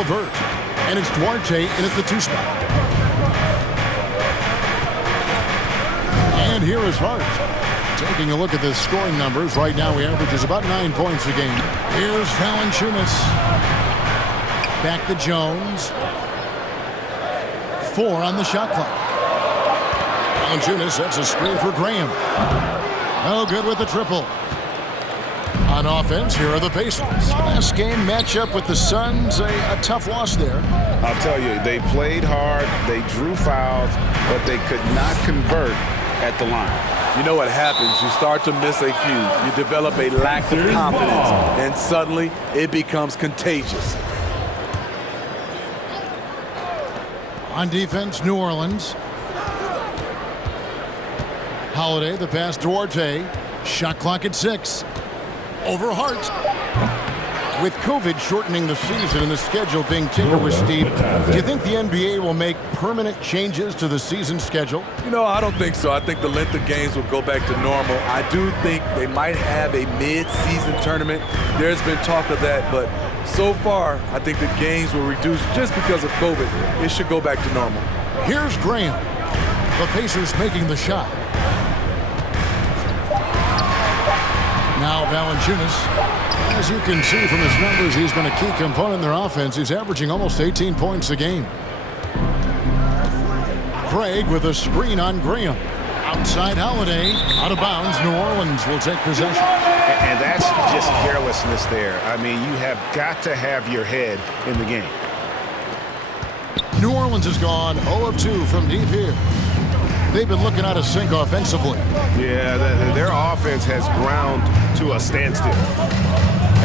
LeVert. And it's Duarte in at the 2 spot. And here is Hart. Taking a look at the scoring numbers, right now he averages about 9 points a game. Here's Valanciunas. Back to Jones. 4 on the shot clock. Valanciunas sets a screen for Graham. No good with the triple. On offense, here are the Pacers. Last game matchup with the Suns, a tough loss there. I'll tell you, they played hard, they drew fouls, but they could not convert at the line. You know what happens? You start to miss a few. You develop a lack of confidence, and suddenly it becomes contagious. On defense, New Orleans. Holiday, the pass to Duarte. Shot clock at 6. Over Hart. With COVID shortening the season and the schedule being tinkered with, Steve, do you think the NBA will make permanent changes to the season schedule? You know, I don't think so. I think the length of games will go back to normal. I do think they might have a mid-season tournament. There's been talk of that, but so far, I think the games will reduce just because of COVID. It should go back to normal. Here's Graham. The Pacers making the shot. Now Valanciunas. As you can see from his numbers, he's been a key component in their offense. He's averaging almost 18 points a game. Craig with a screen on Graham. Outside Holiday. Out of bounds. New Orleans will take possession. And that's just carelessness there. I mean, you have got to have your head in the game. New Orleans has gone 0 of 2 from deep here. They've been looking out of sync offensively. Yeah, their offense has ground to a standstill.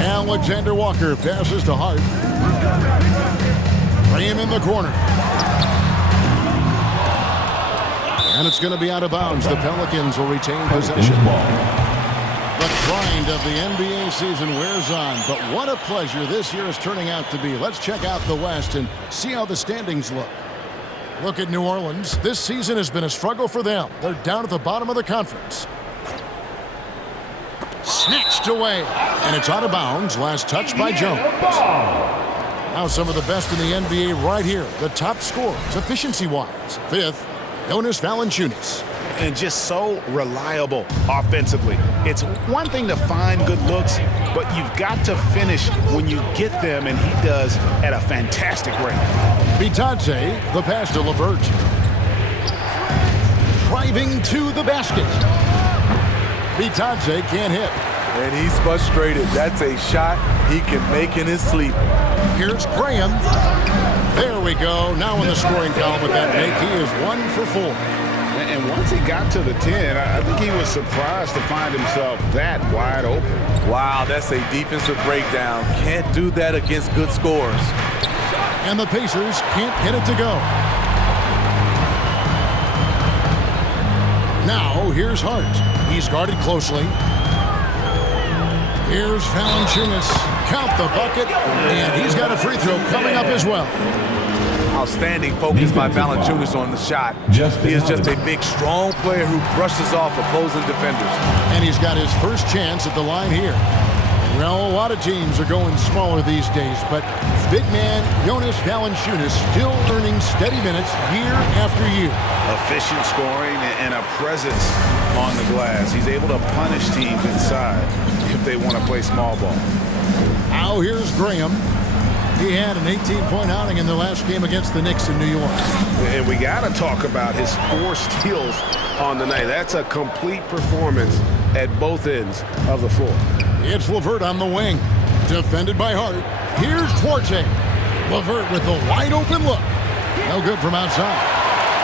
Alexander Walker passes to Hart. Graham in the corner. And it's going to be out of bounds. The Pelicans will retain possession. The grind of the NBA season wears on, but what a pleasure this year is turning out to be. Let's check out the West and see how the standings look. Look at New Orleans. This season has been a struggle for them. They're down at the bottom of the conference. Snatched away. And it's out of bounds. Last touch by Jones. Now some of the best in the NBA right here. The top scorers, efficiency-wise. 5th, Jonas Valanciunas. And just so reliable offensively. It's one thing to find good looks, but you've got to finish when you get them, and he does at a fantastic rate. Bitadze, the pass to LeVert. Driving to the basket. Bitadze can't hit. And he's frustrated. That's a shot he can make in his sleep. Here's Graham. There we go. Now in the scoring column with that make, he is 1 for 4. And once he got to the 10, I think he was surprised to find himself that wide open. Wow, that's a defensive breakdown. Can't do that against good scorers. And the Pacers can't get it to go. Now, here's Hart. He's guarded closely. Here's Valanciunas. Count the bucket. And he's got a free throw coming up as well. Outstanding focus by Valanciunas on the shot. He is just a big, strong player who brushes off opposing defenders. And he's got his first chance at the line here. Well, a lot of teams are going smaller these days, but big man Jonas Valanciunas still earning steady minutes year after year. Efficient scoring and a presence on the glass. He's able to punish teams inside if they want to play small ball. Now here's Graham. He had an 18-point outing in the last game against the Knicks in New York. And we got to talk about his 4 steals on the night. That's a complete performance at both ends of the floor. It's LeVert on the wing. Defended by Hart. Here's Duarte. LeVert with the wide-open look. No good from outside.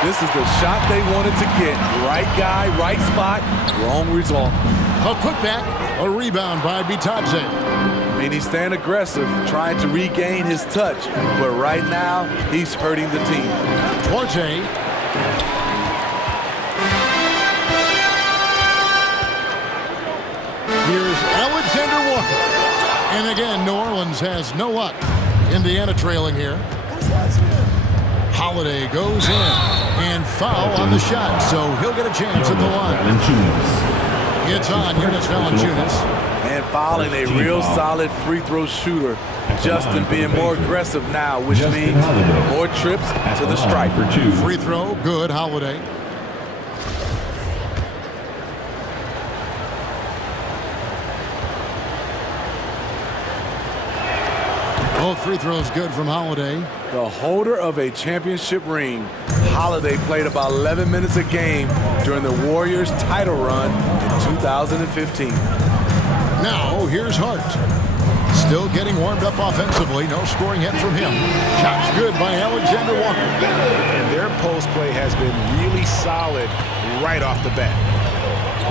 This is the shot they wanted to get. Right guy, right spot, wrong result. A putback. A rebound by Bitadze. I mean, he's staying aggressive, trying to regain his touch. But right now, he's hurting the team. Duarte. Here's Alexander Walker. And again, New Orleans has no luck. Indiana trailing here. Holiday goes in. And foul on the shot, so he'll get a chance at the line. It's on Jonas Valanciunas. And and fouling a real solid free throw shooter. Justin being more aggressive now, which means more trips to the stripe. Free throw, good, Holiday. Both free throws good from Holiday. The holder of a championship ring, Holiday played about 11 minutes a game during the Warriors' title run in 2015. Now, here's Hart. Still getting warmed up offensively. No scoring hit from him. Shots good by Alexander Walker. And their post play has been really solid right off the bat.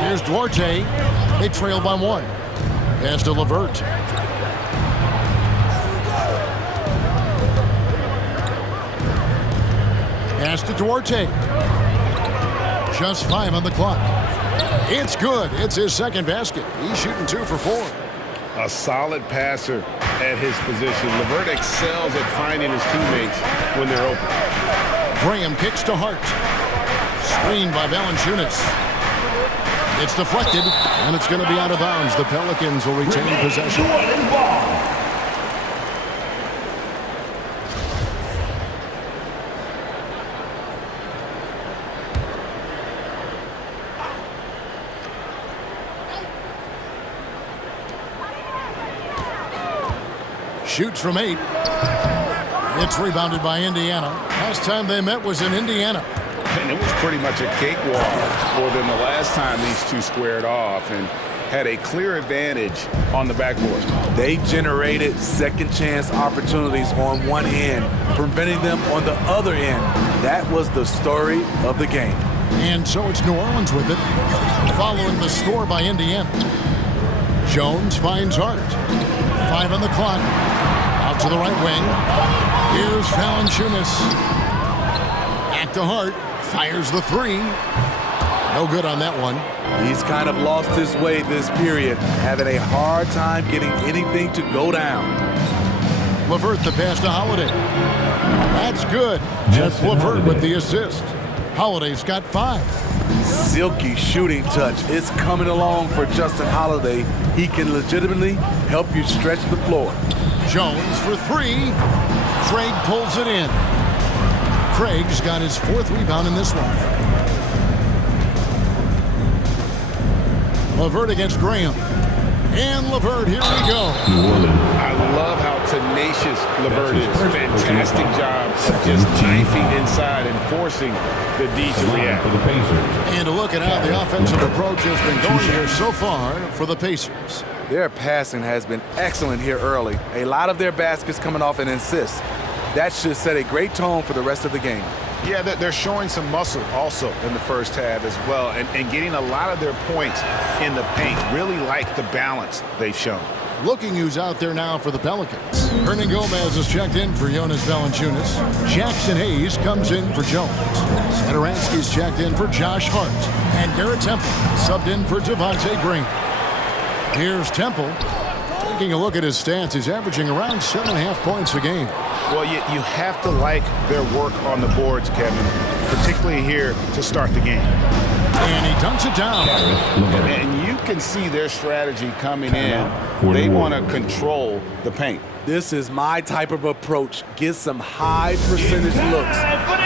Here's Duarte. They trail by one. Pass to LeVert. Pass to Duarte. Just 5 on the clock. It's good. It's his second basket. He's shooting 2 for 4. A solid passer at his position. LeVert excels at finding his teammates when they're open. Graham kicks to Hart. Screened by Valanciunas. It's deflected, and it's going to be out of bounds. The Pelicans will retain possession. Shoots from 8. It's rebounded by Indiana. Last time they met was in Indiana. And it was pretty much a cakewalk for them the last time these two squared off and had a clear advantage on the backboard. They generated second chance opportunities on one end, preventing them on the other end. That was the story of the game. And so it's New Orleans with it, following the score by Indiana. Jones finds Hart. 5 on the clock. Out to the right wing. Here's Valanciunas. Back to Hart. Fires the 3. No good on that one. He's kind of lost his way this period, having a hard time getting anything to go down. LeVert the pass to Holiday. That's good. Just LeVert with the assist. Holiday's got 5. Silky shooting touch. It's coming along for Justin Holiday. He can legitimately help you stretch the floor. Jones for 3. Craig pulls it in. Craig's got his 4th rebound in this one. LeVert against Graham. And LeVert, here we go. I love how tenacious LeVert is. Fantastic job just knifing inside and forcing the D to react. And a look at how the offensive approach has been going here so far for the Pacers. Their passing has been excellent here early. A lot of their baskets coming off an assist. That should set a great tone for the rest of the game. Yeah, they're showing some muscle also in the first half as well and getting a lot of their points in the paint. Really like the balance they've shown. Looking who's out there now for the Pelicans. Hernan Gomez is checked in for Jonas Valanciunas. Jackson Hayes comes in for Jones. Satoransky's checked in for Josh Hart. And Garrett Temple subbed in for Devontae Green. Here's Temple. Taking a look at his stats, he's averaging around 7.5 points a game. Well, you have to like their work on the boards, Kevin, particularly here to start the game. And he dunks it down. And you can see their strategy coming in. They want to control the paint. This is my type of approach. Get some high percentage looks.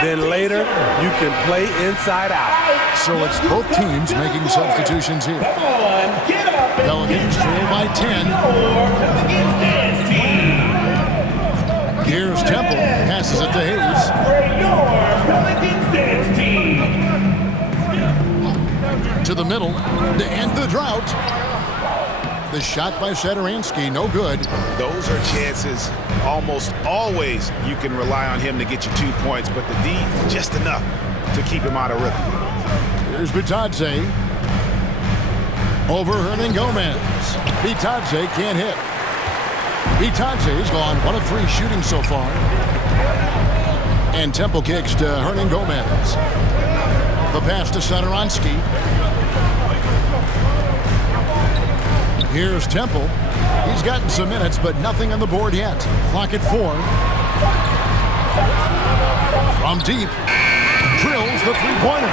Then later, you can play inside out. So it's both teams making substitutions here. Pelicans trail by 10. Here's Temple. Passes it to Hayes. To the middle to end the drought. The shot by Satoransky, no good. Those are chances almost always you can rely on him to get you 2 points, but the D, just enough to keep him out of rhythm. Here's Bitadze. Over Hernan Gomez. Bitadze can't hit. Bitadze's gone 1 of 3 shooting so far. And Temple kicks to Hernan Gomez. The pass to Satoransky. Here's Temple. He's gotten some minutes, but nothing on the board yet. Clock at 4. From deep. Drills the 3-pointer.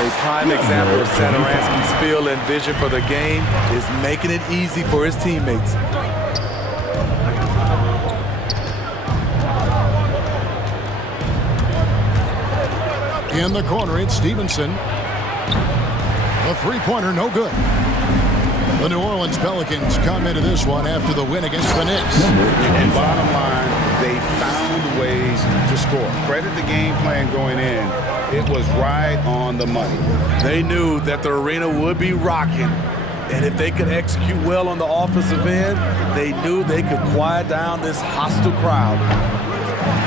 A prime example of Satoransky's feel and vision for the game is making it easy for his teammates. In the corner, it's Stevenson. The three-pointer, no good. The New Orleans Pelicans come into this one after the win against the Knicks. And bottom line, they found ways to score. Credit the game plan going in. It was right on the money. They knew that the arena would be rocking, and if they could execute well on the offensive end, they knew they could quiet down this hostile crowd.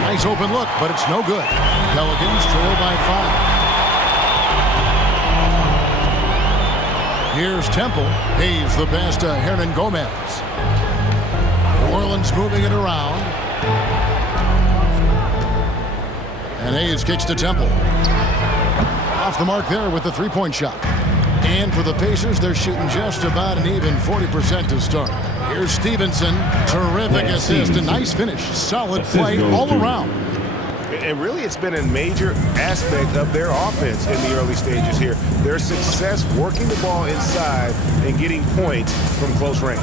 Nice open look, but it's no good. Pelicans trail by 5. Here's Temple. Hayes the pass to Hernangomez. New Orleans moving it around. And Hayes kicks to Temple. Off the mark there with the three-point shot. And for the Pacers, they're shooting just about an even 40% to start. Here's Stevenson. Terrific assist. A nice finish. Solid play all around. And really, it's been a major aspect of their offense in the early stages here. Their success working the ball inside and getting points from close range.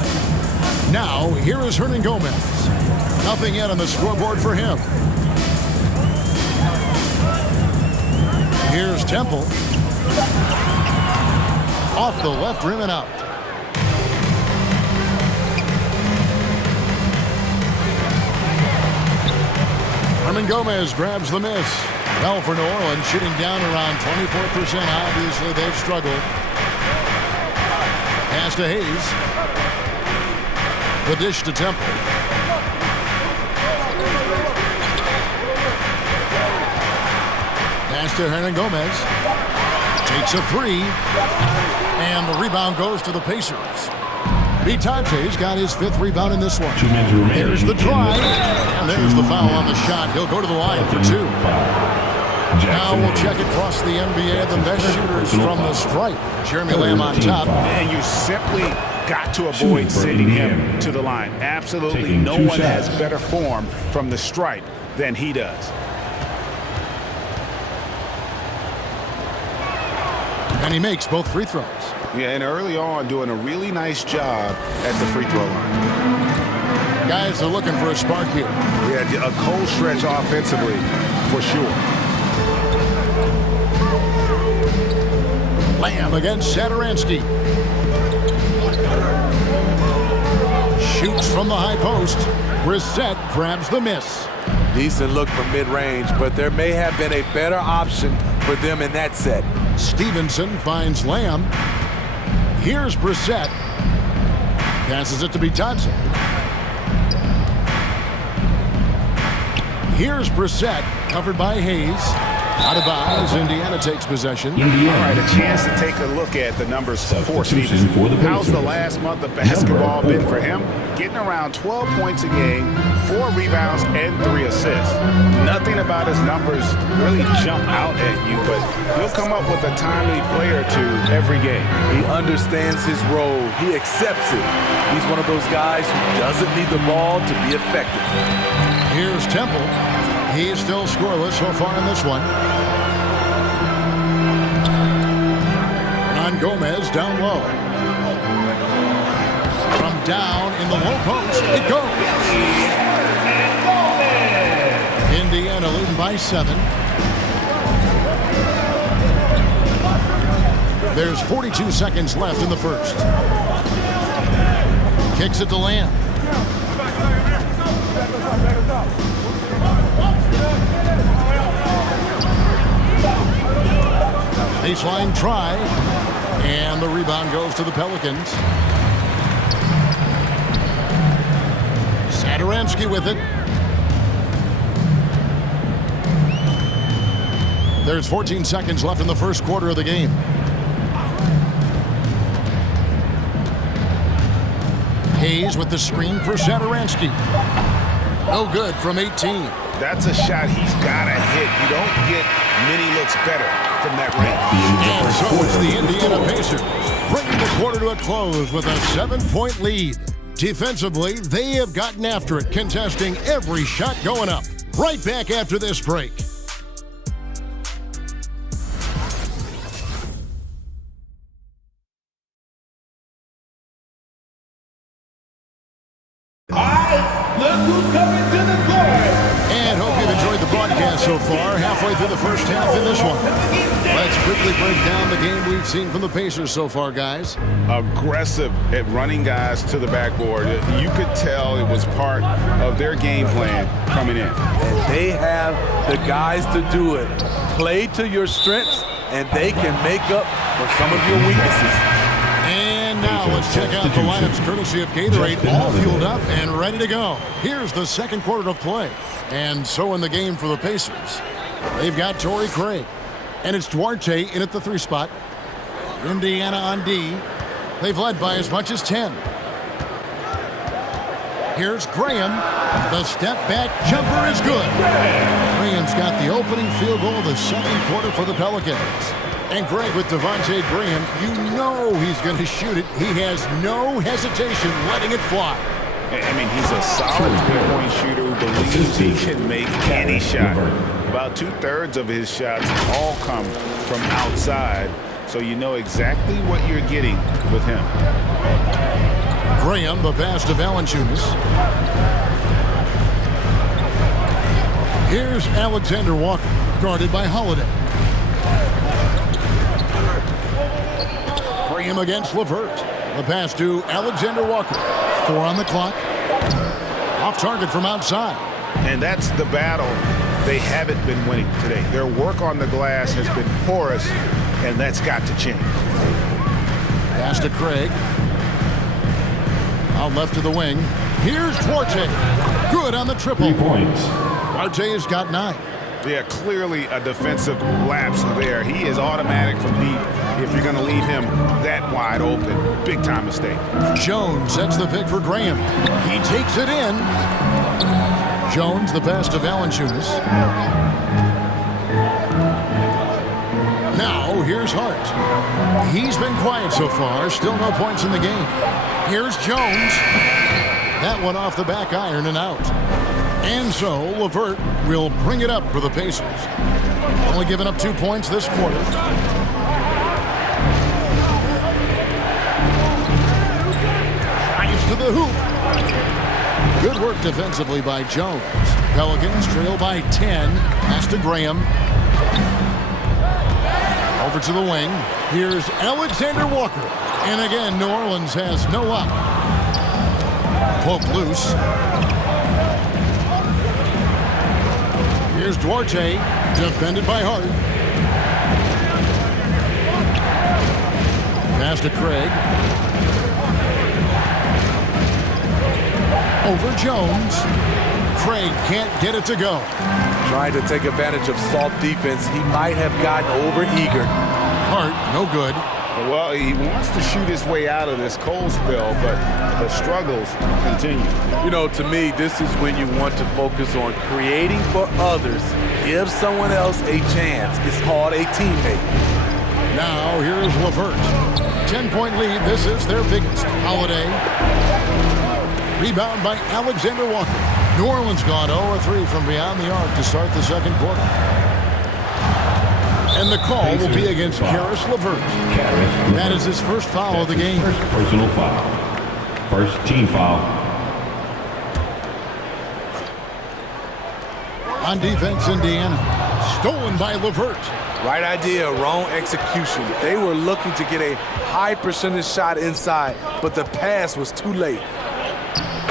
Now, here is Hernangomez. Nothing yet on the scoreboard for him. Here's Temple. Off the left rim and out. Hernangomez grabs the miss. Well, for New Orleans, shooting down around 24%. Obviously, they've struggled. Pass to Hayes. The dish to Temple. Pass to Hernangomez. Takes a three. And the rebound goes to the Pacers. Bitonte's got his 5th rebound in this one. There's the drive. And there's the foul on the shot. He'll go to the line for 2. Now we'll check across the NBA the best shooters from the stripe. Jeremy Lamb on top. And you simply got to avoid sending him to the line. Absolutely no one has better form from the stripe than he does. And he makes both free throws. Yeah, and early on doing a really nice job at the free throw line. Guys are looking for a spark here. Yeah, a cold stretch offensively for sure. Lamb against Satoransky. Shoots from the high post. Brissett grabs the miss. Decent look from mid-range, but there may have been a better option for them in that set. Stevenson finds Lamb. Here's Brissett. Passes it to Bitonte. Here's Brissett, covered by Hayes. Out of bounds, Indiana takes possession. All right, a chance to take a look at the numbers for Stevenson. How's the last month of basketball been for him? Getting around 12 points a game, 4 rebounds, and 3 assists. Nothing about his numbers really jump out at you, but he'll come up with a timely play or two every game. He understands his role. He accepts it. He's one of those guys who doesn't need the ball to be effective. Here's Temple. He's still scoreless so far in this one. Hernangomez down low. From down in the low post, it goes. Indiana leading by 7. There's 42 seconds left in the first. Kicks it to Lamb. Baseline try, and the rebound goes to the Pelicans. Satoransky with it. There's 14 seconds left in the first quarter of the game. Hayes with the screen for Satoransky. No good from 18. That's a shot he's got to hit. You don't get many looks better from that range. And so it's the Indiana Pacers bringing the quarter to a close with a 7-point lead. Defensively, they have gotten after it, contesting every shot going up. Right back after this break. broadcast so far, halfway through the first half in this one. Let's quickly break down the game we've seen from the Pacers so far, guys. Aggressive at running guys to the backboard. You could tell it was part of their game plan coming in. And they have the guys to do it. Play to your strengths, and they can make up for some of your weaknesses. And now let's check out the lineups courtesy of Gatorade, all fueled up and ready to go. Here's the second quarter of play. And so in the game for the Pacers, they've got Torrey Craig. And it's Duarte in at the 3 spot. Indiana on D. They've led by as much as 10. Here's Graham. The step back jumper is good. Graham's got the opening field goal of the second quarter for the Pelicans. And Greg with Devontae Graham, you know he's going to shoot it. He has no hesitation letting it fly. I mean, he's a solid three-point shooter who believes he can make any shot. About 2/3 of his shots all come from outside, so you know exactly what you're getting with him. Graham, the pass to Valanciunas. Here's Alexander Walker, guarded by Holiday. Graham against LeVert. The pass to Alexander Walker. 4 on the clock. Off target from outside. And that's the battle they haven't been winning today. Their work on the glass has been porous, and that's got to change. Pass to Craig. Out left to the wing. Here's Duarte. Good on the triple. 3 points. Duarte has got 9. Yeah, clearly a defensive lapse there. He is automatic from deep if you're going to leave him that wide open. Big time mistake. Jones sets the pick for Graham. He takes it in. Jones, the pass to Valanciunas. Now, here's Hart. He's been quiet so far. Still no points in the game. Here's Jones. That one off the back iron and out. And so, LeVert will bring it up for the Pacers. Only giving up 2 points this quarter. Drives to the hoop. Good work defensively by Jones. Pelicans trail by 10. Pass to Graham. Over to the wing. Here's Alexander Walker. And again, New Orleans has no up. Poke loose. Here's Duarte, defended by Hart. Pass to Craig. Over Jones. Craig can't get it to go. Trying to take advantage of soft defense. He might have gotten over-eager. Hart, no good. Well, he wants to shoot his way out of this cold spell, but the struggles continue. You know, to me, this is when you want to focus on creating for others. Give someone else a chance. It's called a teammate. Now, here's LeVert. 10-point lead. This is their biggest. Holiday. Rebound by Alexander Walker. New Orleans gone 0-3 from beyond the arc to start the second quarter. And the call will be against Caris LeVert. That is his first foul of the game. First personal foul. First team foul. On defense, Indiana. Stolen by LeVert. Right idea, wrong execution. They were looking to get a high percentage shot inside, but the pass was too late.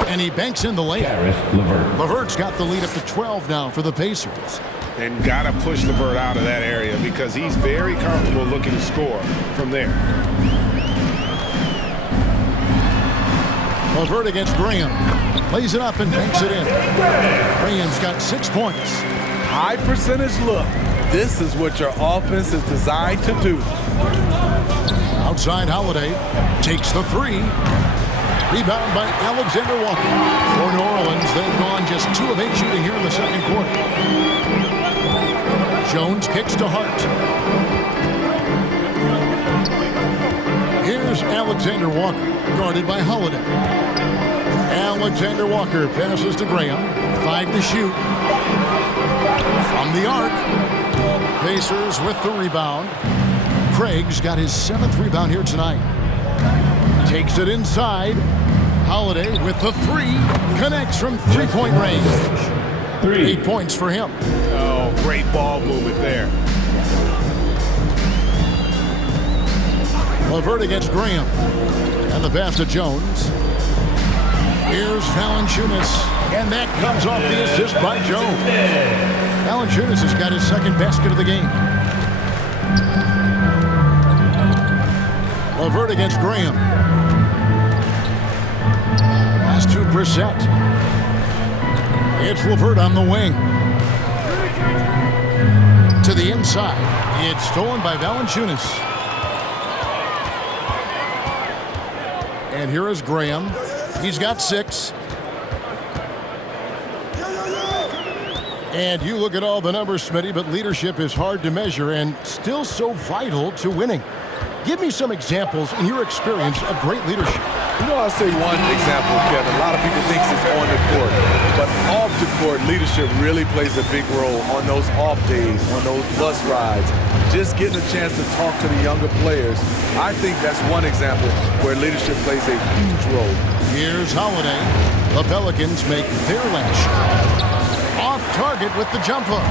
And he banks in the layup. Caris LeVert. LeVert's got the lead up to 12 now for the Pacers. And got to push LeVert out of that area because he's very comfortable looking to score from there. LeVert against Graham. Lays it up and banks it in. Graham's got 6 points. High percentage look. This is what your offense is designed to do. Outside Holiday. Takes the 3. Rebound by Alexander Walker. For New Orleans, they've gone just 2 of 8 shooting here in the second quarter. Jones kicks to Hart. Here's Alexander Walker, guarded by Holiday. Alexander Walker passes to Graham. 5 to shoot. From the arc. Pacers with the rebound. Craig's got his 7th rebound here tonight. Takes it inside. Holiday with the 3. Connects from 3-point range. 8 points for him. Oh, great ball movement there. LeVert against Graham. And the pass to Jones. Here's Valanciunas. And that comes off the assist by Jones. Valanciunas has got his second basket of the game. LeVert against Graham. Pass to Brissett. It's LeVert on the wing. To the inside. It's stolen by Valanciunas. And here is Graham. He's got 6. And you look at all the numbers, Smitty, but leadership is hard to measure and still so vital to winning. Give me some examples in your experience of great leadership. You know, I'll say one example, Kevin. A lot of people think it's on the court, but off the court, leadership really plays a big role on those off days, on those bus rides. Just getting a chance to talk to the younger players. I think that's one example where leadership plays a huge role. Here's Holiday. The Pelicans make their last shot. Off target with the jump hook.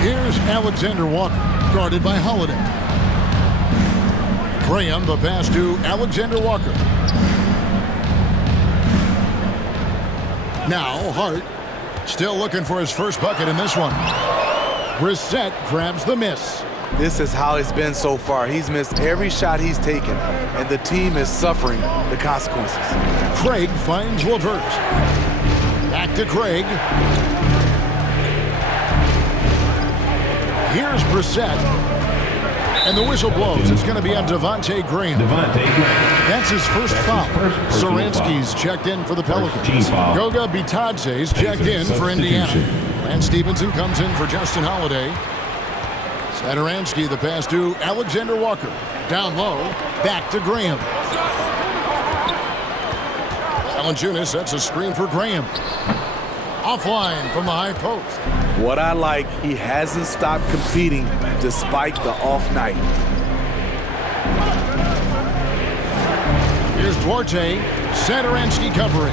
Here's Alexander Walker, guarded by Holiday. Graham, the pass to Alexander Walker. Now Hart, still looking for his first bucket in this one. Brissett grabs the miss. This is how it's been so far. He's missed every shot he's taken, and the team is suffering the consequences. Craig finds LeVert. Back to Craig. Here's Brissett. And the whistle blows. It's going to be on Devontae Graham. That's his first foul. Saransky's checked in for the Pelicans. Goga Bitadze's checked in for Indiana. Lance Stevenson comes in for Justin Holiday. Satoransky, the pass to Alexander Walker. Down low, back to Graham. Valanciunas sets a screen for Graham. Offline from the high post. What I like, he hasn't stopped competing despite the off night. Here's Duarte. Satoransky covering.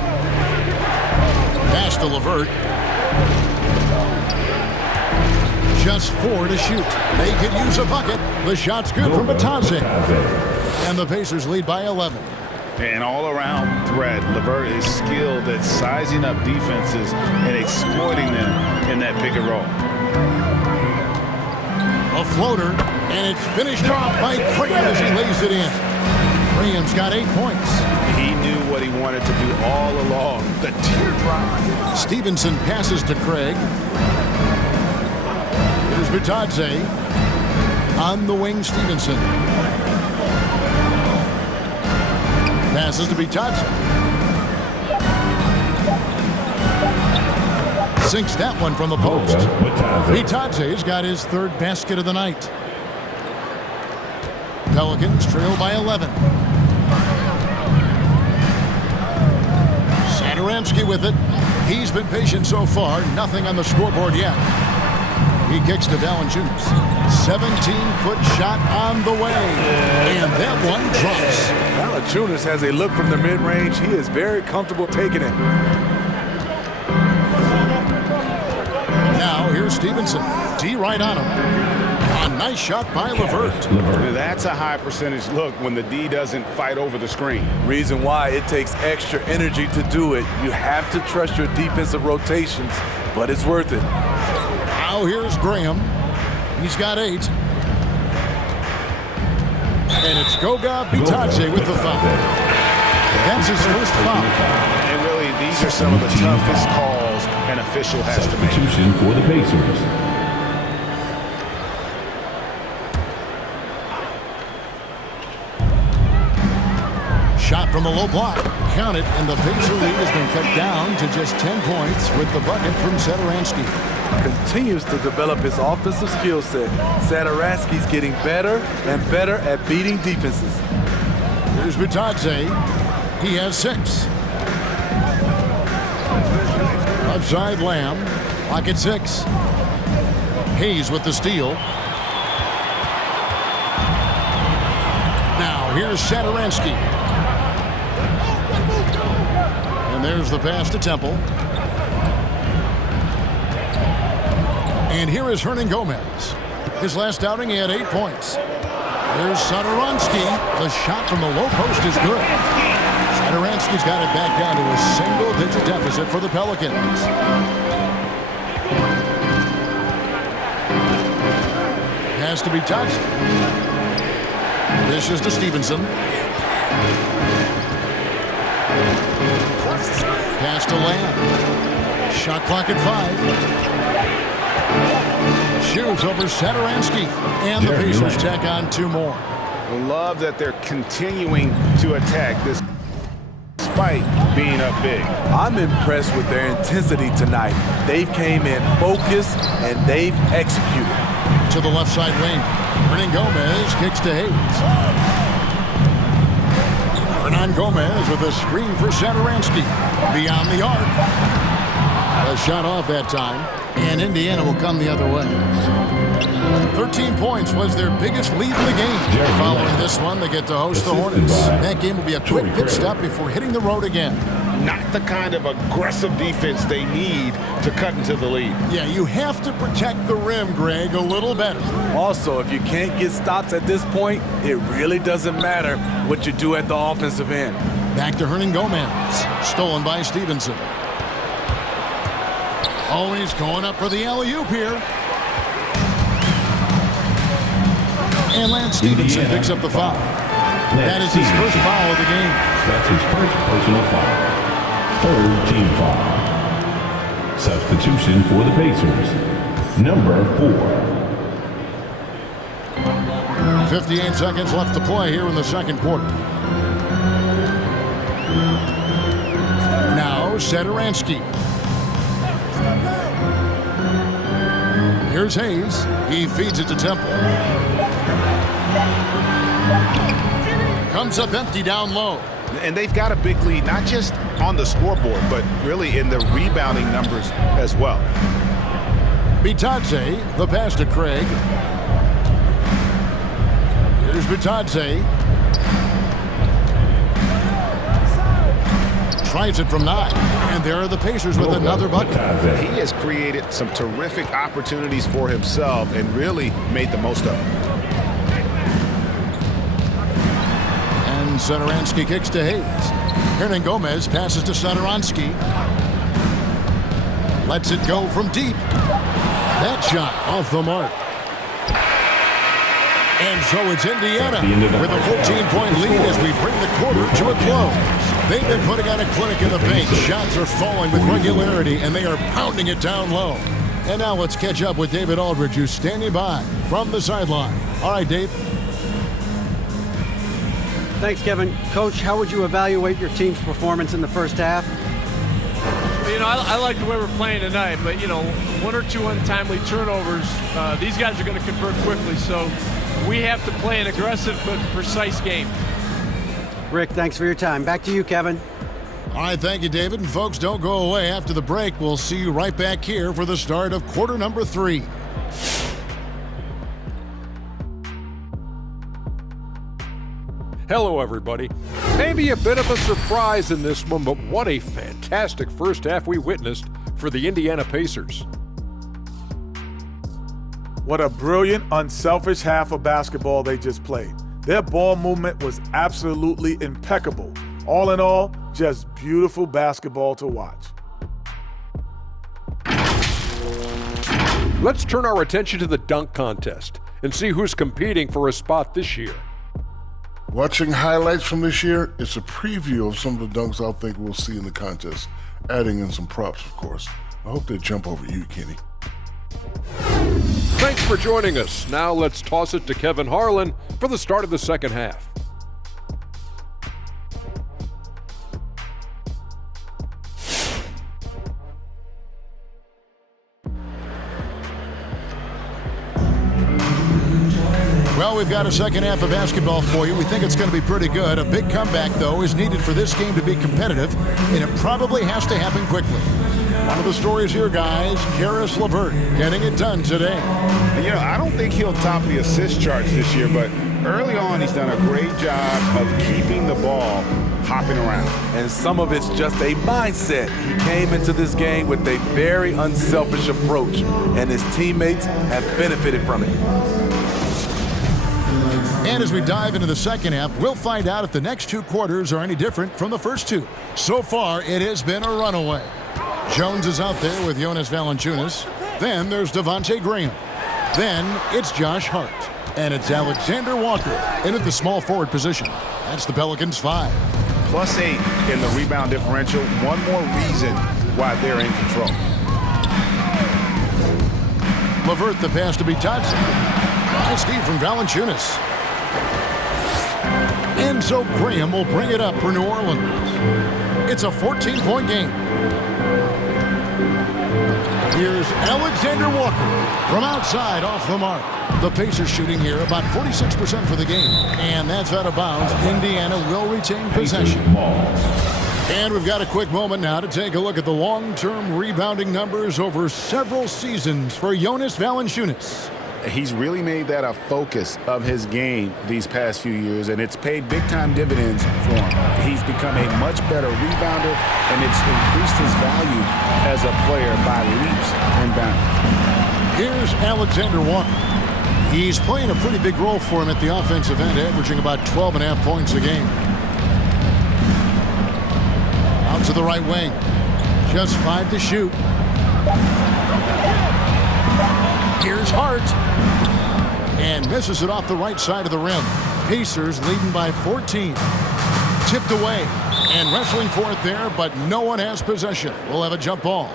Pass to LeVert. Just 4 to shoot. They could use a bucket. The shot's good from Bitadze. And the Pacers lead by 11. And all-around threat. LeVert is skilled at sizing up defenses and exploiting them in that pick and roll. A floater, and it's finished off by Graham as he lays it in. Graham's got 8 points. He knew what he wanted to do all along. The teardrop. Stevenson passes to Craig. Here's Bitadze. On the wing, Stevenson. Passes to Bitadze. Sinks that one from the post. Bitadze's got his 3rd basket of the night. Pelicans trail by 11. Satoransky with it. He's been patient so far. Nothing on the scoreboard yet. He kicks to Valanciunas. 17-foot shot on the way. And that one drops. Valanciunas has a look from the mid-range. He is very comfortable taking it. Now here's Stevenson. D right on him. A nice shot by LeVert. That's a high percentage look when the D doesn't fight over the screen. Reason why it takes extra energy to do it. You have to trust your defensive rotations, but it's worth it. Now here's Graham. He's got 8. And it's Goga Bitadze with the foul. That's his first foul. And really, these are some of the toughest calls an official has to make. Substitution for the Pacers. Shot from the low block. Count it, and the Pacer lead has been cut down to just 10 points with the bucket from Satoransky. Continues to develop his offensive skill set. Satoransky's getting better and better at beating defenses. Here's Bitadze. He has 6. Upside Lamb. Lock at 6. Hayes with the steal. Now here's Satoransky. And there's the pass to Temple. And here is Hernan Gomez. His last outing, he had 8 points. Here's Satoransky. The shot from the low post is good. Satoransky's got it back down to a single-digit deficit for the Pelicans. Has to be touched. This is to Stevenson. Pass to Lamb. Shot clock at 5. Shoots over Satoransky. And the Pacers tack on 2 more. Love that they're continuing to attack this despite being up big. I'm impressed with their intensity tonight. They've came in focused and they've executed. To the left side wing. Hernan Gomez kicks to Hayes. Hernan Gomez with a screen for Satoransky. Beyond the arc. A shot off that time. And Indiana will come the other way. 13 points was their biggest lead in the game. Following this one, they get to host the Hornets. That game will be a quick pit stop before hitting the road again. Not the kind of aggressive defense they need to cut into the lead. Yeah, you have to protect the rim, Greg, a little better. Also, if you can't get stops at this point, it really doesn't matter what you do at the offensive end. Back to Hernan Gomez. Stolen by Stevenson. Always going up for the alley-oop here. And Lance Stevenson picks up the foul. That is his first foul of the game. That's his first personal foul. Third team foul. Substitution for the Pacers. Number 4. 58 seconds left to play here in the second quarter. Now Satoransky. Here's Hayes. He feeds it to Temple. Comes up empty down low. And they've got a big lead, not just on the scoreboard, but really in the rebounding numbers as well. Bitadze, the pass to Craig. Here's Bitadze. Tries it from 9. And there are the Pacers with another bucket. He has created some terrific opportunities for himself and really made the most of them. And Satoransky kicks to Hayes. Hernan Gomez passes to Satoransky. Lets it go from deep. That shot off the mark. And so it's Indiana with a 14-point lead as we bring the quarter to a close. They've been putting on a clinic in the paint. Shots are falling with regularity, and they are pounding it down low. And now let's catch up with David Aldridge, who's standing by from the sideline. All right, Dave. Thanks, Kevin. Coach, how would you evaluate your team's performance in the first half? You know, I like the way we're playing tonight, but, you know, 1 or 2 untimely turnovers, these guys are going to convert quickly, so we have to play an aggressive but precise game. Rick, thanks for your time. Back to you, Kevin. All right, thank you, David. And folks, don't go away. After the break, we'll see you right back here for the start of quarter number 3. Hello, everybody. Maybe a bit of a surprise in this one, but what a fantastic first half we witnessed for the Indiana Pacers. What a brilliant, unselfish half of basketball they just played. Their ball movement was absolutely impeccable. All in all, just beautiful basketball to watch. Let's turn our attention to the dunk contest and see who's competing for a spot this year. Watching highlights from this year, it's a preview of some of the dunks I think we'll see in the contest, adding in some props, of course. I hope they jump over you, Kenny. Thanks for joining us. Now let's toss it to Kevin Harlan for the start of the second half. Well, we've got a second half of basketball for you. We think it's going to be pretty good. A big comeback, though, is needed for this game to be competitive, and it probably has to happen quickly. One of the stories here, guys, Caris LeVert getting it done today. And, you know, I don't think he'll top the assist charts this year, but early on he's done a great job of keeping the ball hopping around. And some of it's just a mindset. He came into this game with a very unselfish approach, and his teammates have benefited from it. And as we dive into the second half, we'll find out if the next 2 quarters are any different from the first 2. So far, it has been a runaway. Jones is out there with Jonas Valanciunas. Then there's Devontae Graham. Then it's Josh Hart. And it's Alexander Walker in at the small forward position. That's the Pelicans 5. +8 in the rebound differential. One more reason why they're in control. LeVert the pass to Bitadze. Nice feed from Valanciunas. And so Graham will bring it up for New Orleans. It's a 14-point game. Here's Alexander Walker from outside off the mark. The Pacers shooting here about 46% for the game. And that's out of bounds. Indiana will retain possession. And we've got a quick moment now to take a look at the long-term rebounding numbers over several seasons for Jonas Valanciunas. He's really made that a focus of his game these past few years, and it's paid big-time dividends for him. He's become a much better rebounder, and it's increased his value as a player by leaps and bounds. Here's Alexander Walker. He's playing a pretty big role for him at the offensive end, averaging about 12.5 points a game. Out to the right wing. Just 5 to shoot. Here's Hart. And misses it off the right side of the rim. Pacers leading by 14. Tipped away. And wrestling for it there, but no one has possession. We'll have a jump ball.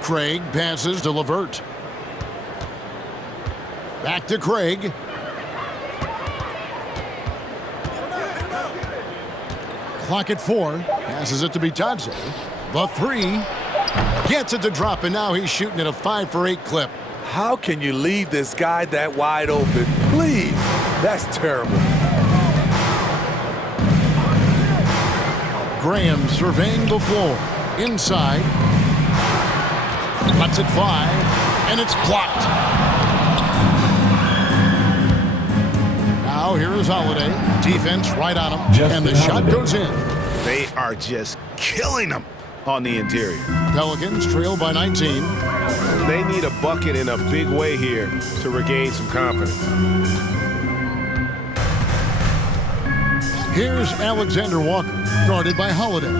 Craig passes to LeVert. Back to Craig. Clock at 4. Passes it to Bitadze. The 3. Gets it to drop, and now he's shooting at a 5 for 8 clip. How can you leave this guy that wide open? Please. That's terrible. Graham surveying the floor. Inside. Lets it fly, and it's blocked. Now here is Holiday. Defense right on him, and the shot goes in. They are just killing them on the interior. Pelicans trail by 19. They need a bucket in a big way here to regain some confidence. Here's Alexander Walker, guarded by Holiday.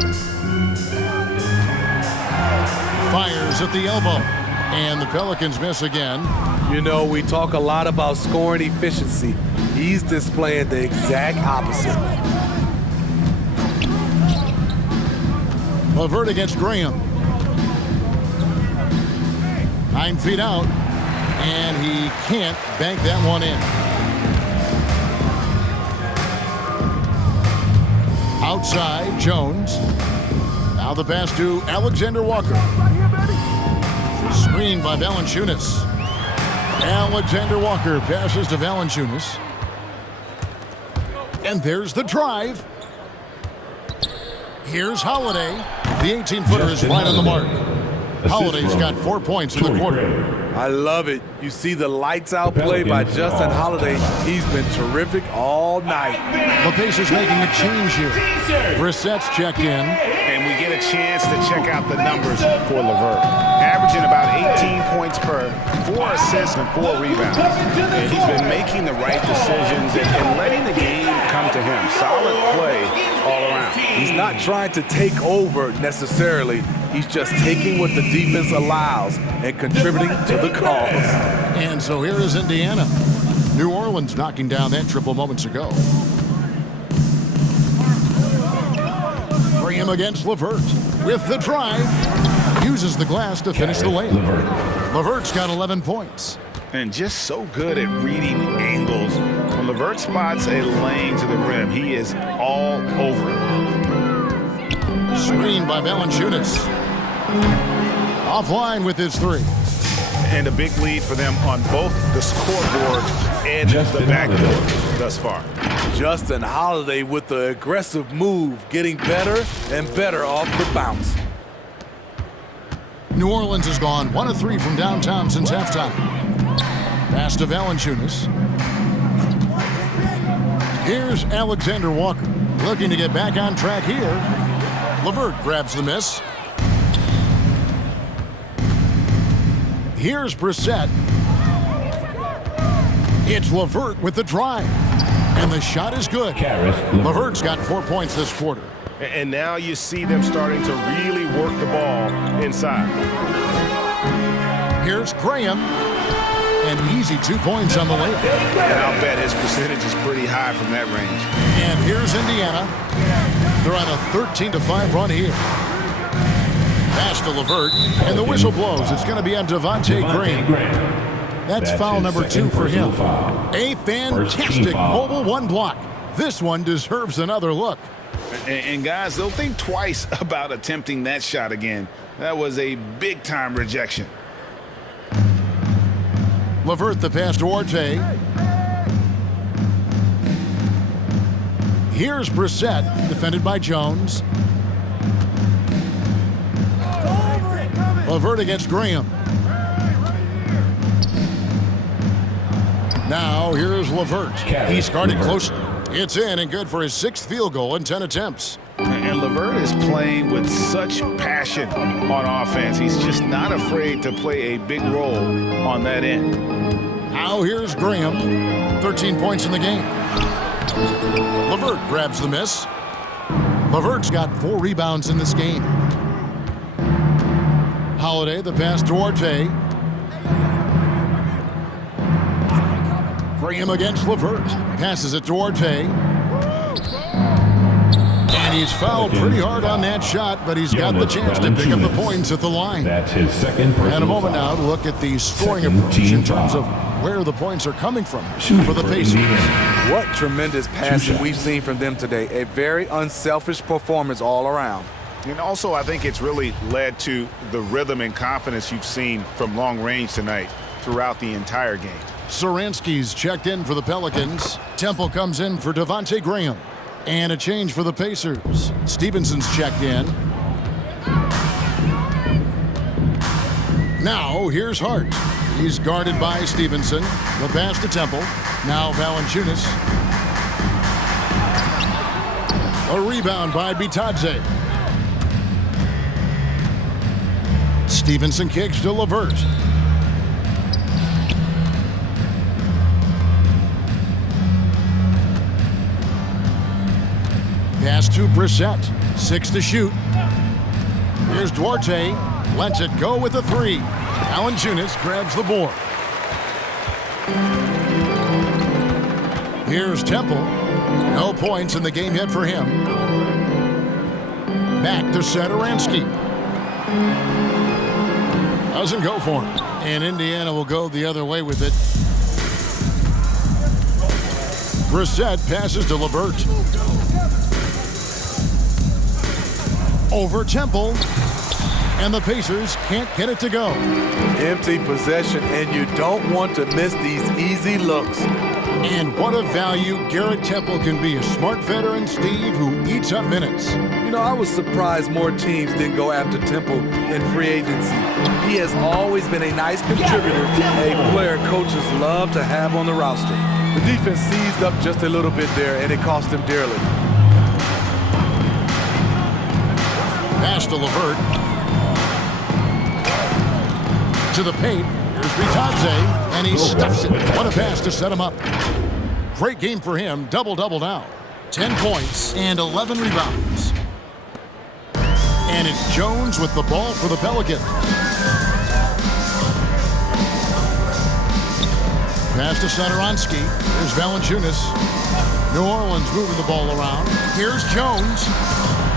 Fires at the elbow, and the Pelicans miss again. You know, we talk a lot about scoring efficiency. He's displaying the exact opposite. LeVert against Graham. 9 feet out, and he can't bank that one in. Outside, Jones. Now the pass to Alexander Walker. Screen by Valanciunas. Alexander Walker passes to Valanciunas. And there's the drive. Here's Holiday. The 18-footer is right on the mark. Holiday's got 4 points in the quarter. I love it. You see the lights out play by Justin Holiday. He's been terrific all night. The Pacers making a change here. Brissett's checked in. And we get a chance to check out the numbers for LeVert. Averaging about 18 points per, 4 assists and 4 rebounds. And he's been making the right decisions and letting the game come to him. Solid play all around. He's not trying to take over necessarily. He's just taking what the defense allows and contributing to the cause. And so here is Indiana. New Orleans knocking down that triple moments ago. Graham against LeVert with the drive. Uses the glass to finish the layup. LeVert's got 11 points. And just so good at reading angles. When LeVert spots a lane to the rim, he is all over it. Screen by Valanciunas. Offline with his 3. And a big lead for them on both the scoreboard and the backboard thus far. Justin Holiday with the aggressive move, getting better and better off the bounce. New Orleans has gone 1 of 3 from downtown since halftime. Pass to Valanciunas. Here's Alexander Walker looking to get back on track here. LeVert grabs the miss. Here's Brissett. It's LeVert with the drive. And the shot is good. LeVert's got 4 points this quarter. And now you see them starting to really work the ball inside. Here's Graham. An easy 2 points on the layup. And I'll bet his percentage is pretty high from that range. And here's Indiana. They're on a 13-5 run here. Pass to LeVert, and the whistle blows. It's going to be on Devontae Graham. That's foul number 2 for him. A fantastic mobile 1 block. This one deserves another look. And guys, they'll think twice about attempting that shot again. That was a big-time rejection. LeVert the pass to Duarte. Here's Brissett, defended by Jones. LeVert against Graham. Now here's LeVert. He's guarded closely. It's in and good for his 6th field goal in 10 attempts. And LeVert is playing with such passion on offense. He's just not afraid to play a big role on that end. Now here's Graham. 13 points in the game. LeVert grabs the miss. LeVert's got 4 rebounds in this game. Holiday the pass to Duarte. Graham against LeVert. Passes it to Duarte. And he's fouled pretty hard on that shot, but he's got the chance to pick up the points at the line. That's his second personal And a moment now to look at the scoring approach in terms of where the points are coming from for the Pacers. What tremendous passing we've seen from them today. A very unselfish performance all around. And also, I think it's really led to the rhythm and confidence you've seen from long range tonight throughout the entire game. Saransky's checked in for the Pelicans. Temple comes in for Devontae Graham. And a change for the Pacers. Stevenson's checked in. Now, here's Hart. He's guarded by Stevenson. The pass to Temple. Now Valanciunas. A rebound by Bitadze. Stevenson kicks to LeVert. Pass to Brissett. 6 to shoot. Here's Duarte. Lets it go with a 3. Valanciunas grabs the board. Here's Temple. No points in the game yet for him. Back to Satoransky. Doesn't go for him. And Indiana will go the other way with it. Brissett passes to LeVert. Over Temple. And the Pacers can't get it to go. Empty possession, and you don't want to miss these easy looks. And what a value Garrett Temple can be. A smart veteran, Steve, who eats up minutes. You know, I was surprised more teams didn't go after Temple in free agency. He has always been a nice contributor, a player coaches love to have on the roster. The defense seized up just a little bit there, and it cost them dearly. Pass to LeVert. To the paint. Here's Bitadze, and he stuffs it. What a pass to set him up. Great game for him. Double-double now. 10 points and 11 rebounds. And it's Jones with the ball for the Pelicans. Pass to Satoransky. Here's Valanciunas. New Orleans moving the ball around. Here's Jones.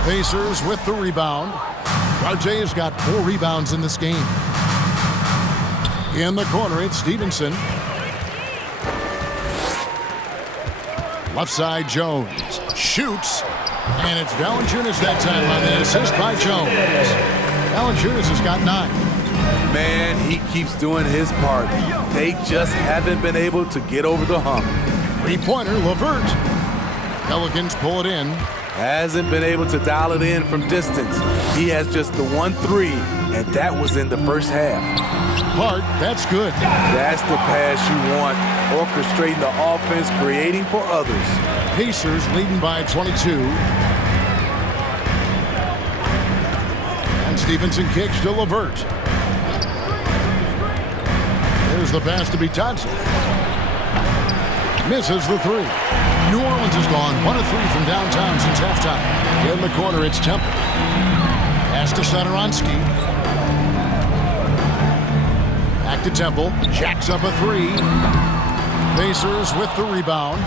Pacers with the rebound. Duarte has got 4 rebounds in this game. In the corner, it's Stevenson. Left side, Jones. Shoots. And it's Valanciunas that time on the assist by Jones. Valanciunas has got 9. Man, he keeps doing his part. They just haven't been able to get over the hump. 3-pointer, LeVert. Pelicans pull it in. Hasn't been able to dial it in from distance. He has just the 1 3 and that was in the first half. Hart, that's good. That's the pass you want, orchestrating the offense, creating for others. Pacers leading by 22. And Stevenson kicks to LeVert. There's the pass to Bitadze. Misses the three. New Orleans has gone 1 of 3 from downtown since halftime. In the corner, it's Temple. Pass to Satoransky. Back to Temple. Jacks up a three. Pacers with the rebound.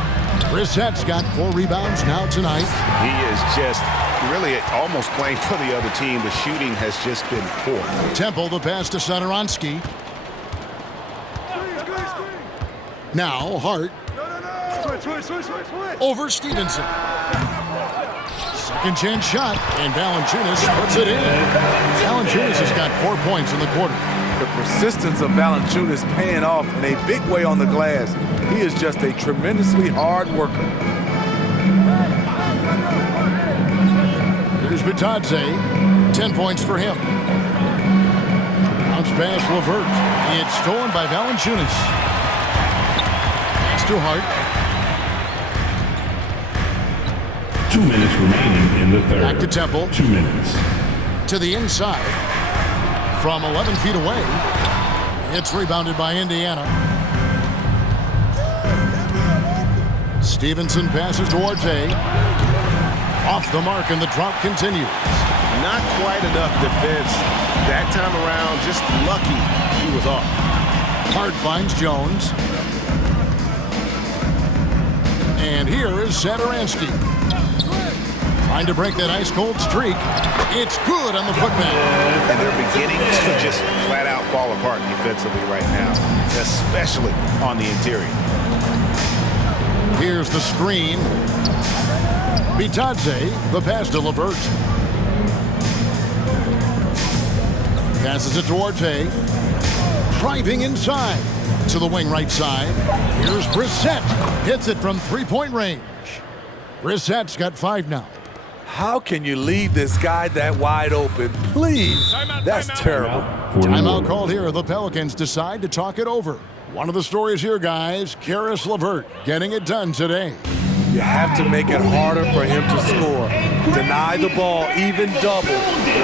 Brissett's got 4 rebounds now tonight. He is just really almost playing for the other team. The shooting has just been poor. Temple, the pass to Satoransky. Now Hart. Over Stevenson. Second chance shot, and Valanciunas puts it in. Valanciunas has got 4 points in the quarter. The persistence of Valanciunas paying off in a big way on the glass. He is just a tremendously hard worker. Here's Bitadze. 10 points for him. Bounce pass LeVert. It's stolen by Valanciunas. Pass to Hart. 2 minutes remaining in the third. Back to Temple. 2 minutes. To the inside. From 11 feet away. It's rebounded by Indiana. Stevenson passes towards A. Off the mark, and the drop continues. Not quite enough defense that time around. Just lucky he was off. Hart finds Jones. And here is Satoransky. Trying to break that ice-cold streak. It's good on the putback. And they're beginning to just flat out fall apart defensively right now, especially on the interior. Here's the screen. Bitadze, the pass to LeVert. Passes it towards A. Driving inside to the wing right side. Here's Brissett. Hits it from three-point range. Brissett's got 5 now. How can you leave this guy that wide open? Please. That's terrible. Timeout called here. The Pelicans decide to talk it over. One of the stories here, guys, Caris LeVert getting it done today. You have to make it harder for him to score. Deny the ball, even double,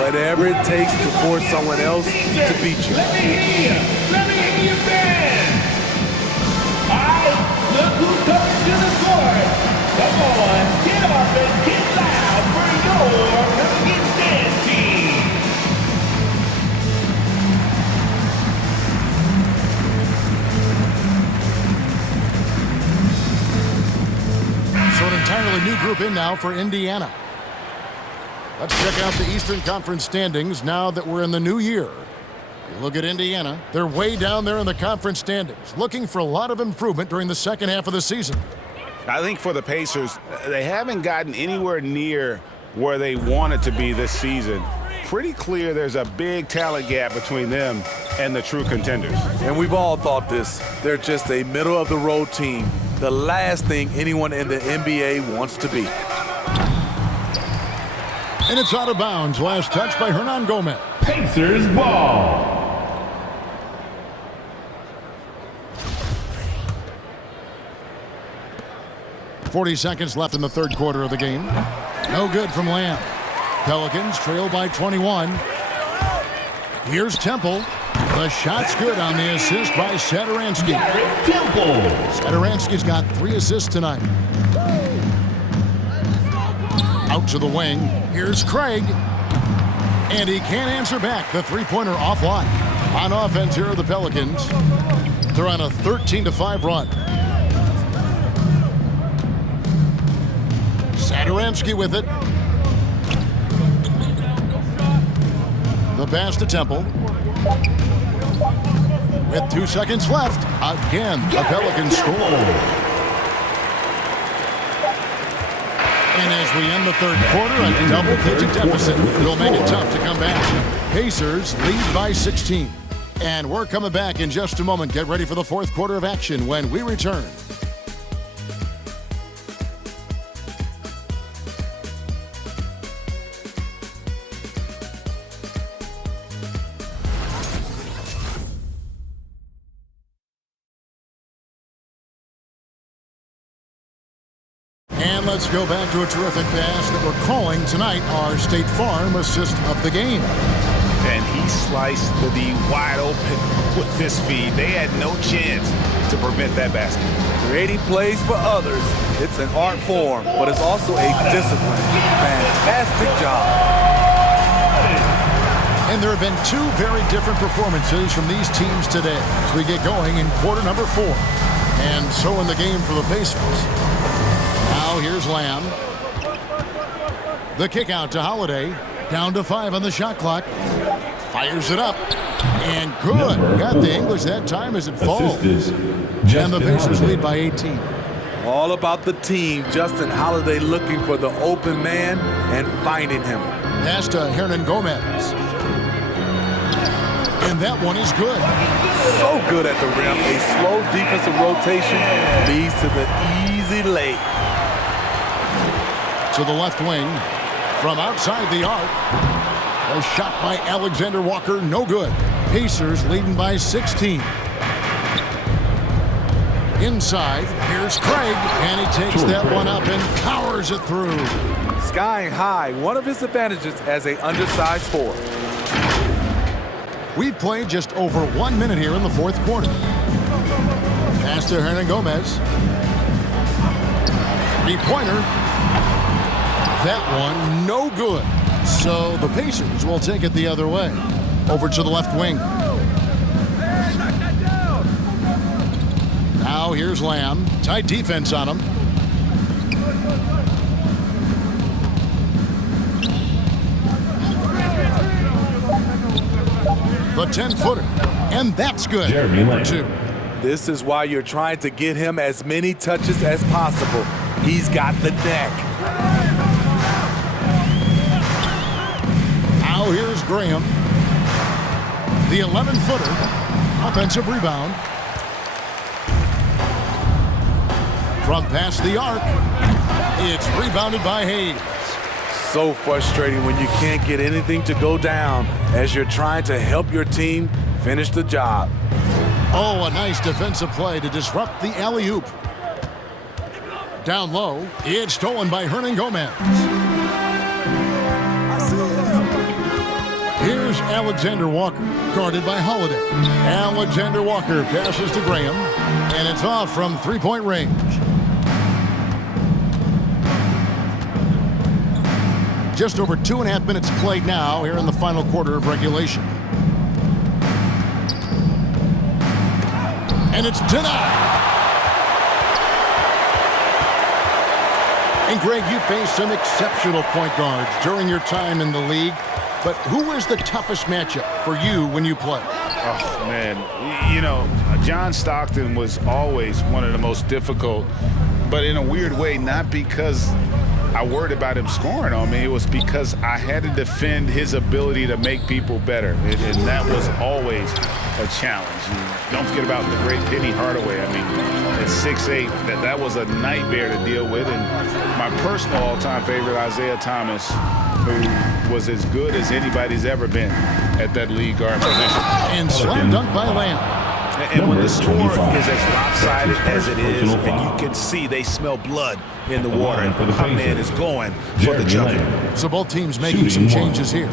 whatever it takes to force someone else to beat you. Let me hear your fans. All right, look who's coming to the court. Come on, get up and get loud for your Pelicans dance team. So an entirely new group in now for Indiana. Let's check out the Eastern Conference standings now that we're in the new year. You look at Indiana. They're way down there in the conference standings, looking for a lot of improvement during the second half of the season. I think for the Pacers, they haven't gotten anywhere near where they wanted to be this season. Pretty clear there's a big talent gap between them and the true contenders. And we've all thought this. They're just a middle-of-the-road team. The last thing anyone in the NBA wants to be. And it's out of bounds. Last touch by Hernan Gomez. Pacers ball. .40 seconds left in the third quarter of the game. No good from Lamb. Pelicans trail by 21. Here's Temple. The shot's good on the assist by Satoransky. Temple. Satoransky's got 3 assists tonight. Out to the wing. Here's Craig. And he can't answer back. The three-pointer offline. On offense, here are the Pelicans. They're on a 13-5 run. Satoransky with it. The pass to Temple. With 2 seconds left, again, the Pelicans score. And as we end the third quarter, a double-digit deficit will make it tough to come back. Pacers lead by 16. And we're coming back in just a moment. Get ready for the fourth quarter of action when we return. And let's go back to a terrific pass that we're calling tonight our State Farm assist of the game. And he sliced the wide open with this feed. They had no chance to prevent that basket. Creating plays for others, it's an art form, but it's also a discipline. Fantastic job. And there have been two very different performances from these teams today as we get going in quarter number 4. And so in the game for the Pacers. Now here's Lamb. The kick out to Holiday. Down to 5 on the shot clock. Fires it up. And good. Got the English that time as it falls. And the Pacers lead by 18. All about the team. Justin Holiday looking for the open man and finding him. Pass to Hernan Gomez. And that one is good. So good at the rim. A slow defensive rotation leads to the easy lay. To the left wing. From outside the arc. A shot by Alexander Walker. No good. Pacers leading by 16. Inside. Here's Craig. And he takes that one up and powers it through. Skying high. One of his advantages as an undersized forward. We've played just over 1 minute here in the fourth quarter. Pass to Hernan Gomez. Three-pointer. That one no good. So the Pacers will take it the other way. Over to the left wing. Now here's Lamb. Tight defense on him. The 10-footer. And that's good. For 2. This is why you're trying to get him as many touches as possible. He's got the neck. Now here's Graham. The 11-footer. Offensive rebound. From past the arc. It's rebounded by Hayes. So frustrating when you can't get anything to go down as you're trying to help your team finish the job. Oh, a nice defensive play to disrupt the alley-oop. Down low, it's stolen by Hernan Gomez. Here's Alexander Walker, guarded by Holiday. Alexander Walker passes to Graham, and it's off from three-point range. Just over 2.5 minutes played now here in the final quarter of regulation. And it's denied. And Greg, you faced some exceptional point guards during your time in the league. But who is the toughest matchup for you when you play? Oh, man. You know, John Stockton was always one of the most difficult, but in a weird way, not because I worried about him scoring on me. It was because I had to defend his ability to make people better, and that was always a challenge. And don't forget about the great Penny Hardaway. I mean, at 6'8", that was a nightmare to deal with. And my personal all-time favorite, Isaiah Thomas, who was as good as anybody's ever been at that lead guard position. And slam dunk by Lamb. And when the score is as lopsided as it is, and you can see they smell blood in the water, and my man is going for the jugular. So both teams making some changes here.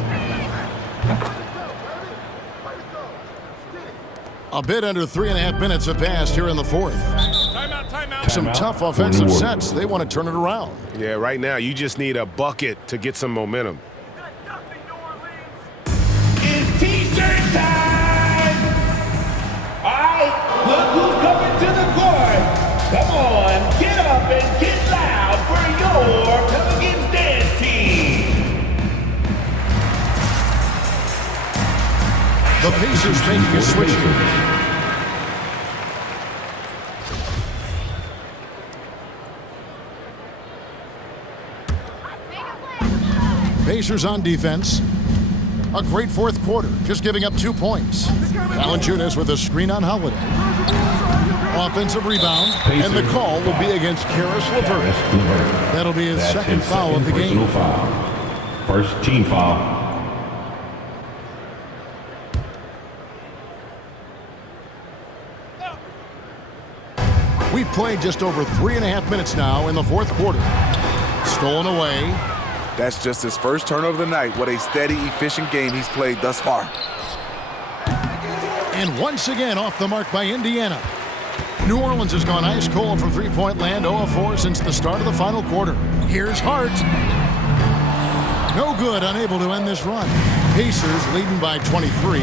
A bit under 3.5 minutes have passed here in the fourth. Timeout. Some tough offensive sets. They want to turn it around. Yeah, right now you just need a bucket to get some momentum. It's T-shirt time! All right, look who's coming to the court. Come on, get up and get loud for your Come Against Dance team. The Pacers making a switch here. Pacers on defense. A great fourth quarter, just giving up 2 points. Valanciunas with a screen on Holiday. Offensive rebound, and the call will be against Caris LeVert. That'll be his second foul of the game. First team foul. We've played just over 3.5 minutes now in the fourth quarter. Stolen away. That's just his first turnover of the night. What a steady, efficient game he's played thus far. And once again off the mark by Indiana. New Orleans has gone ice cold from three-point land, 0 of 4 since the start of the final quarter. Here's Hart. No good, unable to end this run. Pacers leading by 23.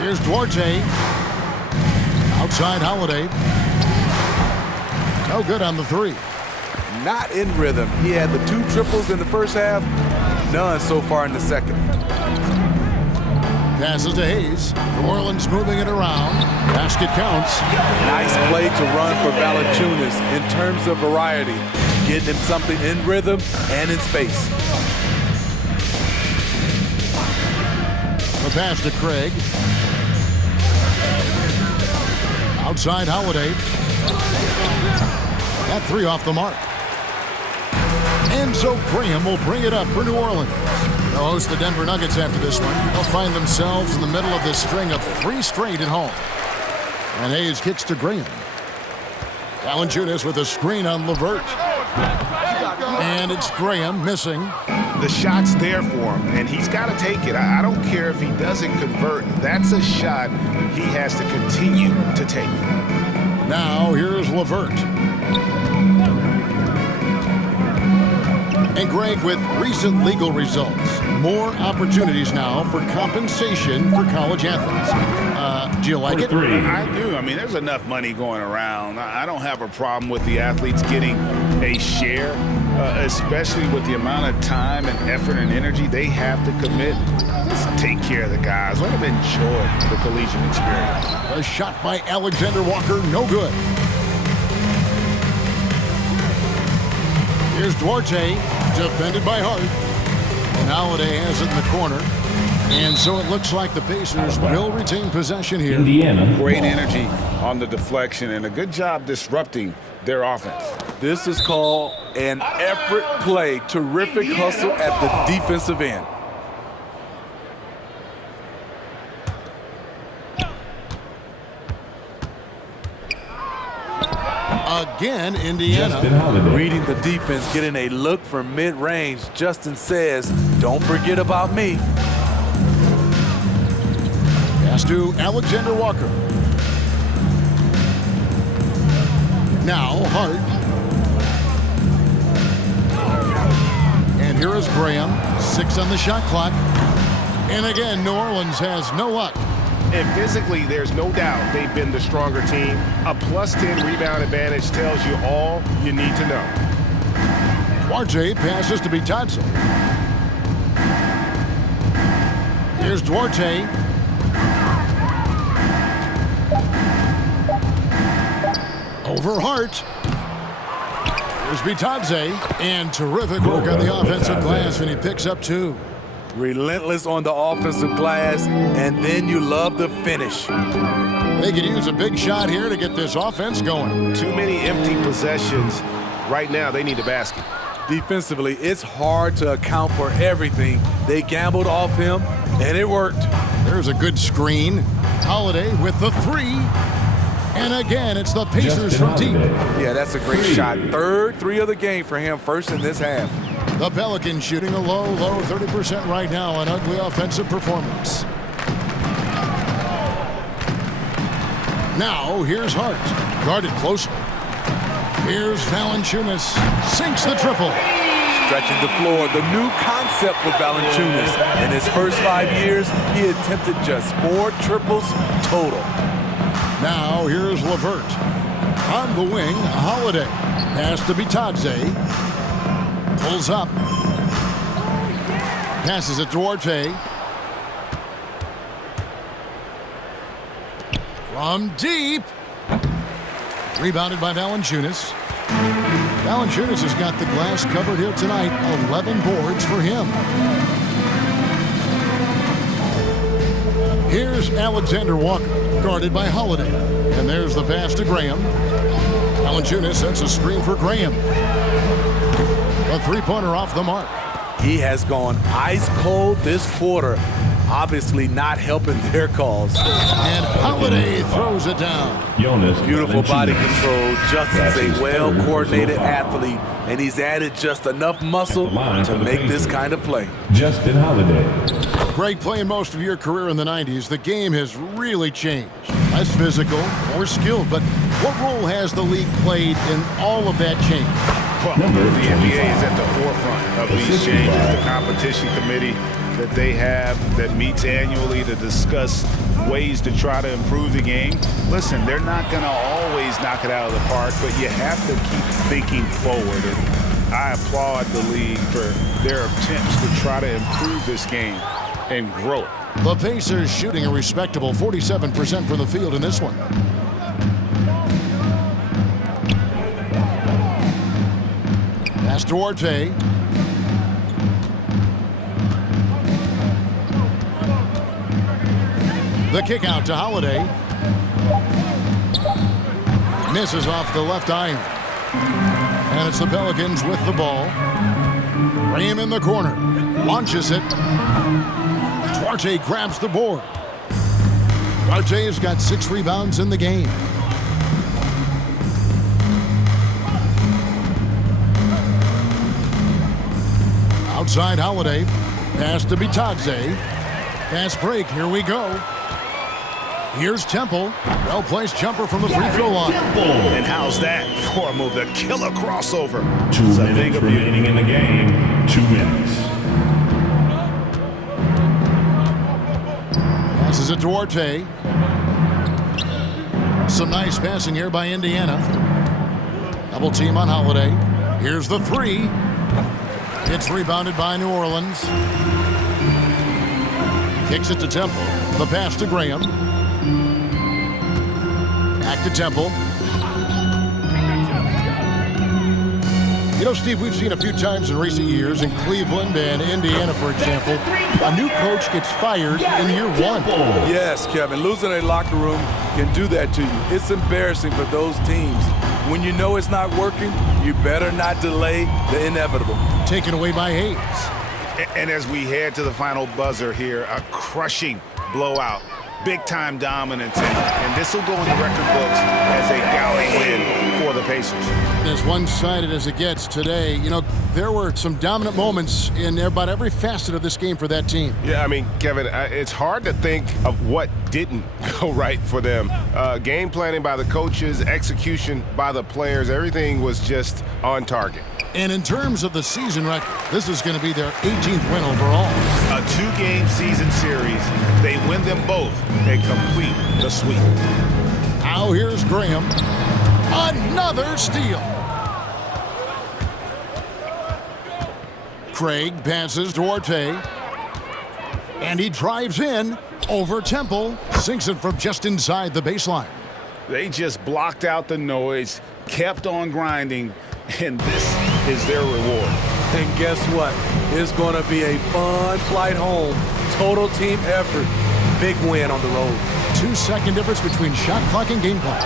Here's Duarte. Outside Holiday. No good on the three. Not in rhythm. He had the 2 triples in the first half, none so far in the second. Passes to Hayes. New Orleans moving it around. Basket counts. Nice play to run for Valanciunas in terms of variety. Getting him something in rhythm and in space. The pass to Craig. Outside Holiday. That 3 off the mark. And so Graham will bring it up for New Orleans. They'll host the Denver Nuggets after this one. They'll find themselves in the middle of this string of 3 straight at home. And Hayes kicks to Graham. Valanciunas with a screen on LeVert. And it's Graham missing. The shot's there for him, and he's got to take it. I don't care if he doesn't convert. That's a shot he has to continue to take. Now here's LeVert. And Greg, with recent legal results, more opportunities now for compensation for college athletes. Do you like it? I do. I mean, there's enough money going around. I don't have a problem with the athletes getting a share, especially with the amount of time and effort and energy they have to commit. Let's take care of the guys. Let them enjoy the collegiate experience. A shot by Alexander Walker, no good. Here's Duarte, defended by Hart. And Holiday has it in the corner. And so it looks like the Pacers will retain possession here. Indiana. Great energy on the deflection and a good job disrupting their offense. This is called an effort play. Terrific hustle at the defensive end. Again, Indiana. Reading the defense, getting a look from mid-range. Justin says, don't forget about me. Pass to Alexander Walker. Now Hart. And here is Graham. 6 on the shot clock. And again, New Orleans has no luck. And physically, there's no doubt they've been the stronger team. A +10 rebound advantage tells you all you need to know. Duarte passes to Bitadze. Here's Duarte. Over Hart. Here's Bitadze. And terrific work on the offensive glass, and he picks up 2. Relentless on the offensive glass, and then you love the finish. They could use a big shot here to get this offense going. Too many empty possessions. Right now, they need a basket. Defensively, it's hard to account for everything. They gambled off him, and it worked. There's a good screen. Holiday with the 3. And again, it's the Pacers from deep. Yeah, that's a great shot. Third 3 of the game for him, first in this half. The Pelicans shooting a low 30% right now. An ugly offensive performance. Now, here's Hart. Guarded closely. Here's Valanciunas. Sinks the triple. Stretching the floor, the new concept for Valanciunas. In his first 5 years, he attempted just 4 triples total. Now, here's LeVert. On the wing, Holiday. Pass to Bitadze. Pulls up. Passes it to Duarte. From deep. Rebounded by Valanciunas. Valanciunas has got the glass covered here tonight. 11 boards for him. Here's Alexander Walker, guarded by Holiday. And there's the pass to Graham. Valanciunas sets a screen for Graham. A 3-pointer off the mark. He has gone ice cold this quarter. obviously not helping their cause. And Holiday throws it down. Beautiful body control. Justin's a well-coordinated athlete, and he's added just enough muscle to make this kind of play. Justin Holiday. Greg, playing most of your career in the 90s, the game has really changed. Less physical, more skilled, but what role has the league played in all of that change? Well, the NBA is at the forefront of these changes. The competition committee that they have that meets annually to discuss ways to try to improve the game. Listen, they're not going to always knock it out of the park, but you have to keep thinking forward. And I applaud the league for their attempts to try to improve this game and grow it. The Pacers shooting a respectable 47% from the field in this one. Pass to Duarte. The kick out to Holiday. Misses off the left iron. And it's the Pelicans with the ball. Graham in the corner. Launches it. Duarte grabs the board. Duarte has got 6 rebounds in the game. Outside Holiday. Pass to Bitadze. Fast break. Here we go. Here's Temple. Well-placed jumper from the free throw line. And how's that for a move? The killer crossover. 2 minutes remaining in the game. 2 minutes. Passes it to Duarte. Some nice passing here by Indiana. Double team on Holiday. Here's the 3. It's rebounded by New Orleans. Kicks it to Temple. The pass to Graham. Back to Temple. You know, Steve, we've seen a few times in recent years in Cleveland and Indiana, for example, a new coach gets fired in year 1. Yes, Kevin, losing a locker room can do that to you. It's embarrassing for those teams. When you know it's not working, you better not delay the inevitable. Taken away by Hayes. And as we head to the final buzzer here, a crushing blowout. Big-time dominance, and this will go in the record books as a gaudy win for the Pacers. As one-sided as it gets today, you know, there were some dominant moments in about every facet of this game for that team. Yeah, I mean, Kevin, it's hard to think of what didn't go right for them. Game planning by the coaches, execution by the players, everything was just on target. And in terms of the season record, this is going to be their 18th win overall. A 2-game season series. They win them both and complete the sweep. Now here's Graham. Another steal. Craig passes Duarte. And he drives in over Temple. Sinks it from just inside the baseline. They just blocked out the noise, kept on grinding, and this is their reward. And guess what? It's going to be a fun flight home. Total team effort. Big win on the road. 2-second difference between shot clock and game clock.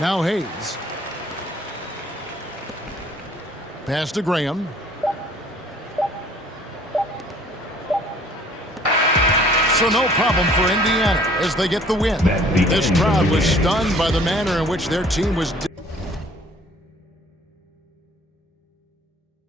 Now Hayes. Pass to Graham. So no problem for Indiana as they get the win. This crowd was stunned by the manner in which their team was